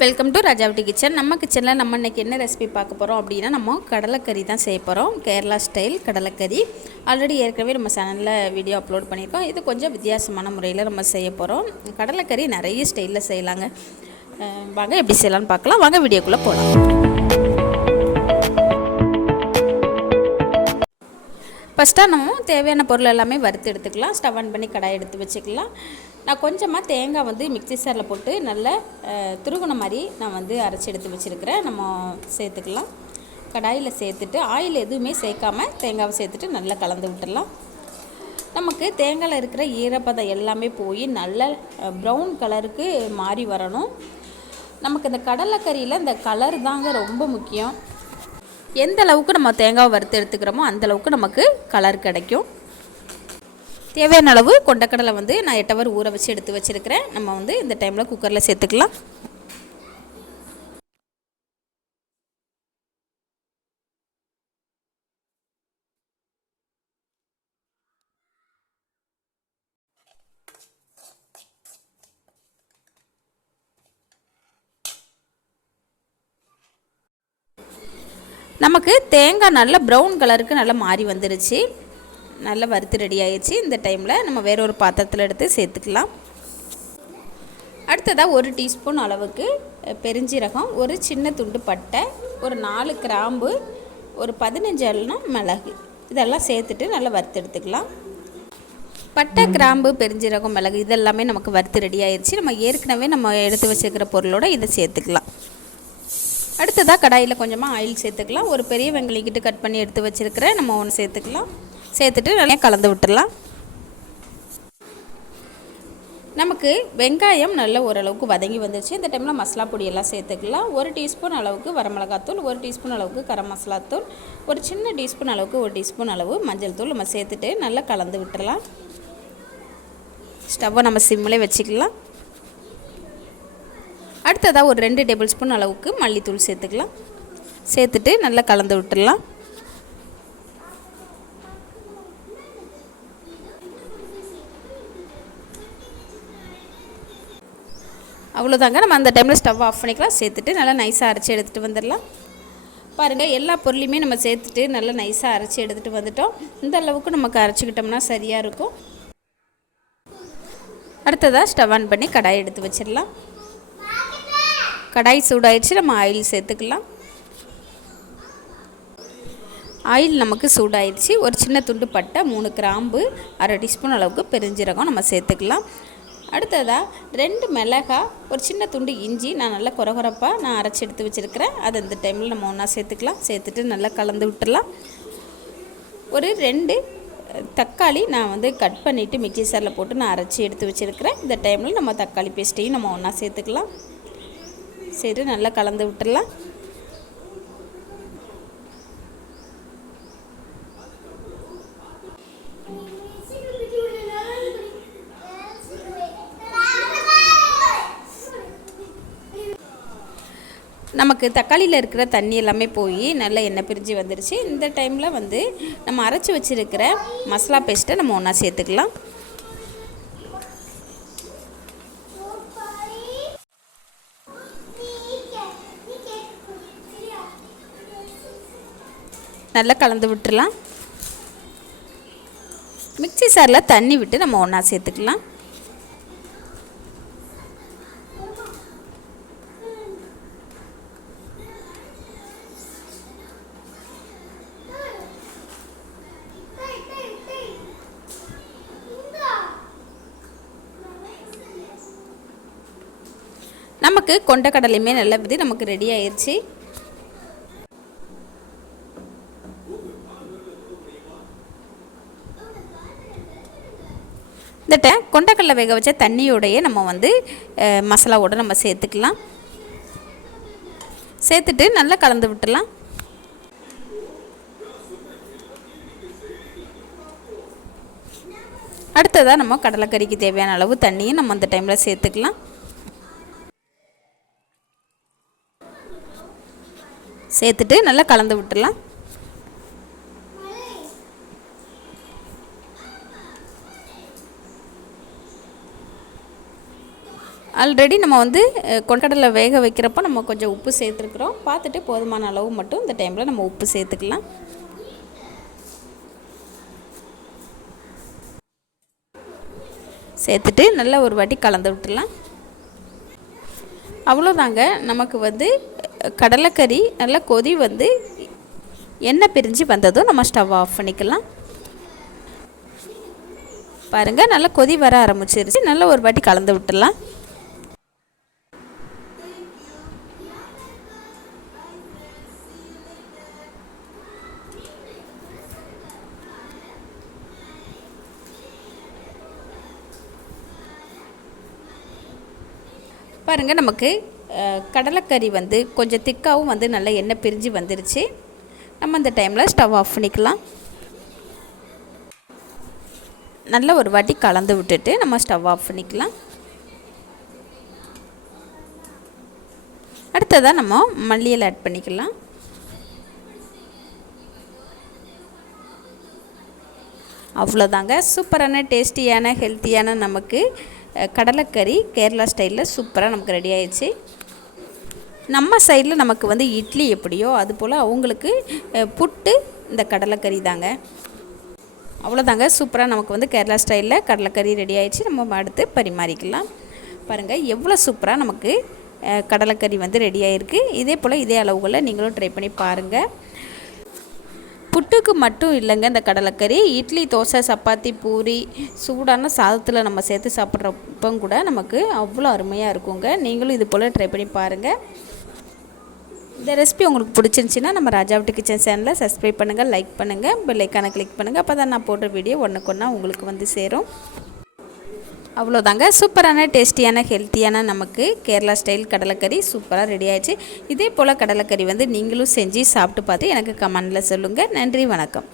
Welcome to ராஜாவட்டி kitchen நம்ம கிச்சனில் நம்ம இன்றைக்கி என்ன ரெசிபி பார்க்க போகிறோம் அப்படின்னா நம்ம கடலைக்கறி தான் செய்ய போகிறோம் கேரளா ஸ்டைல் கடலைக்கறி. ஆல்ரெடி ஏற்கனவே நம்ம சேனலில் வீடியோ அப்லோட் பண்ணியிருக்கோம். இது கொஞ்சம் வித்தியாசமான முறையில் நம்ம செய்ய போகிறோம் கடலைக்கறி நிறைய ஸ்டைலில் செய்யலாங்க. வாங்க எப்படி செய்யலாம்னு பார்க்கலாம். வாங்க வீடியோக்குள்ளே போகலாம் ஃபஸ்ட்டாக நம்ம தேவையான பொருள் எல்லாமே வறுத்து எடுத்துக்கலாம். ஸ்டவ் ஆன் பண்ணி கடாய் எடுத்து வச்சுக்கலாம். நான் கொஞ்சமாக தேங்காய் வந்து மிக்ஸி சாரில் போட்டு நல்ல துருகுன மாதிரி நான் வந்து அரைச்சி எடுத்து வச்சுருக்கிறேன். நம்ம சேர்த்துக்கலாம். கடாயில் சேர்த்துட்டு ஆயில் எதுவுமே சேர்க்காம தேங்காவை சேர்த்துட்டு நல்லா கலந்து விட்டுடலாம். நமக்கு தேங்காயில் இருக்கிற ஈரப்பதம் எல்லாமே போய் நல்ல ப்ரௌன் கலருக்கு மாறி வரணும். நமக்கு இந்த கடலைக்கறியில் இந்த கலர் தாங்க ரொம்ப முக்கியம். எந்த அளவுக்கு நம்ம தேங்காவை வறுத்து எடுத்துக்கிறோமோ அந்தளவுக்கு நமக்கு கலர் கிடைக்கும். தேவையான அளவு கொண்டக்கடலை வந்து நான் எட்டு ஹவர் ஊற வச்சு எடுத்து வச்சுருக்கிறேன். நம்ம வந்து இந்த டைமில் குக்கரில் சேர்த்துக்கலாம். நமக்கு தேங்காய் நல்ல ப்ரௌன் கலருக்கு நல்லா மாறி வந்துருச்சு. நல்லா வறுத்து ரெடி ஆயிடுச்சு. இந்த டைமில் நம்ம வேற ஒரு பாத்திரத்தில் எடுத்து சேர்த்துக்கலாம். அடுத்ததாக ஒரு டீஸ்பூன் அளவுக்கு பெருஞ்சீரகம் ஒரு சின்ன துண்டு பட்டை ஒரு நாலு கிராம்பு ஒரு பதினஞ்சு அல்லம் மிளகு. இதெல்லாம் சேர்த்துட்டு நல்லா வறுத்து எடுத்துக்கலாம். பட்டை கிராம்பு பெருஞ்சீரகம் மிளகு இதெல்லாமே நமக்கு வறுத்து ரெடி ஆயிடுச்சு. நம்ம ஏற்கனவே நம்ம எடுத்து வச்சுருக்கிற பொருளோட இதை சேர்த்துக்கலாம். அடுத்ததாக கடாயில் கொஞ்சமாக ஆயில் சேர்த்துக்கலாம். ஒரு பெரிய வெங்காயக்கிட்டு கட் பண்ணி எடுத்து வச்சுருக்கிற நம்ம ஒன்று சேர்த்துக்கலாம். சேர்த்துட்டு நல்லா கலந்து விட்டுடலாம். நமக்கு வெங்காயம் நல்ல ஓரளவுக்கு வதங்கி வந்துருச்சு. இந்த டைமில் மசாலா பொடியெல்லாம் சேர்த்துக்கலாம். ஒரு டீஸ்பூன் அளவுக்கு வரமிளகாத்தூள் ஒரு டீஸ்பூன் அளவுக்கு கரம் மசாலா தூள் ஒரு சின்ன டீஸ்பூன் அளவுக்கு ஒரு டீஸ்பூன் அளவு மஞ்சள் தூள் நம்ம சேர்த்துட்டு நல்லா கலந்து விட்டுடலாம். ஸ்டவ்வை நம்ம சிம்மிலே வச்சுக்கலாம். அடுத்ததாக ஒரு ரெண்டு டேபிள் ஸ்பூன் அளவுக்கு மல்லித்தூள் சேர்த்துக்கலாம். சேர்த்துட்டு நல்லா கலந்து விட்டுடலாம். அவ்வளோதாங்க. நம்ம அந்த டைமில் ஸ்டவ் ஆஃப் பண்ணிக்கலாம். சேர்த்துட்டு நல்லா நைஸாக அரைச்சி எடுத்துகிட்டு வந்துடலாம். பாருங்கள் எல்லா பொருளையுமே நம்ம சேர்த்துட்டு நல்லா நைஸாக அரைச்சி எடுத்துகிட்டு வந்துட்டோம். இந்த அளவுக்கு நமக்கு அரைச்சிக்கிட்டோம்னா சரியாக இருக்கும். அடுத்ததாக ஸ்டவ் ஆன் பண்ணி கடாய் எடுத்து வச்சிடலாம். கடாய் சூடாயிடுச்சு. நம்ம ஆயில் சேர்த்துக்கலாம். ஆயில் நமக்கு சூடாயிடுச்சு. ஒரு சின்ன துண்டு பட்டை மூணு கிராம்பு அரை டீஸ்பூன் அளவுக்கு பெருஞ்சீரகம் நம்ம சேர்த்துக்கலாம். அடுத்ததாக ரெண்டு மிளகா ஒரு சின்ன துண்டு இஞ்சி நான் நல்லா குறகுறப்பாக நான் அரைச்சி எடுத்து வச்சுருக்கிறேன். அதை இந்த டைமில் நம்ம ஒன்றா சேர்த்துக்கலாம். சேர்த்துட்டு நல்லா கலந்து விட்டுடலாம் ஒரு ரெண்டு தக்காளி நான் வந்து கட் பண்ணிவிட்டு மிக்ஸி சாரில் போட்டு நான் அரைச்சி எடுத்து வச்சுருக்கிறேன். இந்த டைமில் நம்ம தக்காளி பேஸ்ட்டையும் நம்ம ஒன்றா சேர்த்துக்கலாம். சரி நல்லா கலந்து விட்டுடலாம் நமக்கு தக்காளியில் இருக்கிற தண்ணி எல்லாமே போய் நல்லா எண்ணெய் பிரிஞ்சு வந்துருச்சு. இந்த டைமில் வந்து நம்ம அரைச்சி வச்சுருக்கிற மசாலா பேஸ்ட்டை நம்ம ஒன்றா சேர்த்துக்கலாம். நல்லா கலந்து விட்டுறலாம். மிக்ஸி சாரில் தண்ணி விட்டு நம்ம ஒன்றா சேர்த்துக்கலாம். நமக்கு கொண்டக்கடலையுமே நல்ல விதி நமக்கு ரெடி ஆயிடுச்சு இந்த டை கொண்டக்கடலை வேக வச்ச தண்ணியோடையே நம்ம வந்து மசாலாவோடு மசாலாவோட நம்ம சேர்த்துக்கலாம். சேர்த்துட்டு நல்லா கலந்து விட்டுலாம். அடுத்ததாக நம்ம கடலைக்கறிக்கு தேவையான அளவு தண்ணியும் நம்ம அந்த டைமில் சேர்த்துக்கலாம். சேர்த்துட்டு நல்லா கலந்து விட்டுடலாம் ஆல்ரெடி நம்ம வந்து அஹ், கொண்டக்கடலை வேக வைக்கிறப்போ நம்ம கொஞ்சம் உப்பு சேர்த்துருக்குறோம். பார்த்துட்டு போதுமான அளவு மட்டும் இந்த டைமில் நம்ம உப்பு சேர்த்துக்கலாம். சேர்த்துட்டு நல்லா ஒரு வாட்டி கலந்து விட்டுடலாம் அவ்வளோதாங்க நமக்கு வந்து கடலைக்கறி நல்லா கொதி வந்து எண்ணெய் பிரிஞ்சு வந்ததும் நம்ம ஸ்டவ் ஆஃப் பண்ணிக்கலாம். பாருங்கள் நல்லா கொதி வர ஆரம்பிச்சிருச்சு. நல்லா ஒரு வாட்டி கலந்து விட்டுடலாம். பாருங்கள் நமக்கு கடலைக்கறி வந்து கொஞ்சம் திக்காகவும் வந்து நல்லா எண்ணெய் பிரிஞ்சு வந்துருச்சு. நம்ம அந்த டைமில் ஸ்டவ் ஆஃப் பண்ணிக்கலாம். நல்ல ஒரு வாட்டி கலந்து விட்டுட்டு நம்ம ஸ்டவ் ஆஃப் பண்ணிக்கலாம். அடுத்ததாக நம்ம மல்லியல் ஆட் பண்ணிக்கலாம். அவ்வளோதாங்க. சூப்பரான டேஸ்டியான ஹெல்த்தியான நமக்கு கடலைக்கறி கேரளா ஸ்டைலில் சூப்பராக நமக்கு ரெடி ஆயிடுச்சு. நம்ம சைடில் நமக்கு வந்து இட்லி எப்படியோ அது போல் அவங்களுக்கு புட்டு இந்த கடலைக்கறி தாங்க. அவ்வளோதாங்க சூப்பராக நமக்கு வந்து கேரளா ஸ்டைலில் கடலைக்கறி ரெடி ஆயிடுச்சு. நம்ம அடுத்து பரிமாறிக்கலாம். பாருங்கள் எவ்வளோ சூப்பராக நமக்கு கடலைக்கறி வந்து ரெடி ஆகிருக்கு இதே போல் இதே அளவுகளில் நீங்களும் ட்ரை பண்ணி பாருங்கள் புட்டுக்கு மட்டும் இல்லைங்க இந்த கடலைக்கறி. இட்லி தோசை சப்பாத்தி பூரி சூடான சாதத்தில் நம்ம சேர்த்து சாப்பிட்றப்ப கூட நமக்கு அவ்வளோ அருமையாக இருக்குங்க. நீங்களும் இது போல் ட்ரை பண்ணி பாருங்கள் இந்த ரெசிபி உங்களுக்கு பிடிச்சிருந்துச்சின்னா நம்ம ராஜாவட்டு கிச்சன் சேனலில் சப்ஸ்கிரைப் பண்ணுங்கள் லைக் பண்ணுங்கள் பெல்லைக்கான கிளிக் பண்ணுங்கள் அப்போ தான் நான் போடுற வீடியோ ஒன்றுக்கொன்னா உங்களுக்கு வந்து சேரும். அவ்வளோதாங்க. சூப்பரான டேஸ்டியான ஹெல்த்தியான நமக்கு கேரளா ஸ்டைல் கடலைக்கறி சூப்பராக ரெடி ஆயிடுச்சு. இதே போல் கடலைக்கறி வந்து நீங்களும் செஞ்சு சாப்பிட்டு பார்த்து எனக்கு கமெண்டில் சொல்லுங்கள் நன்றி வணக்கம்.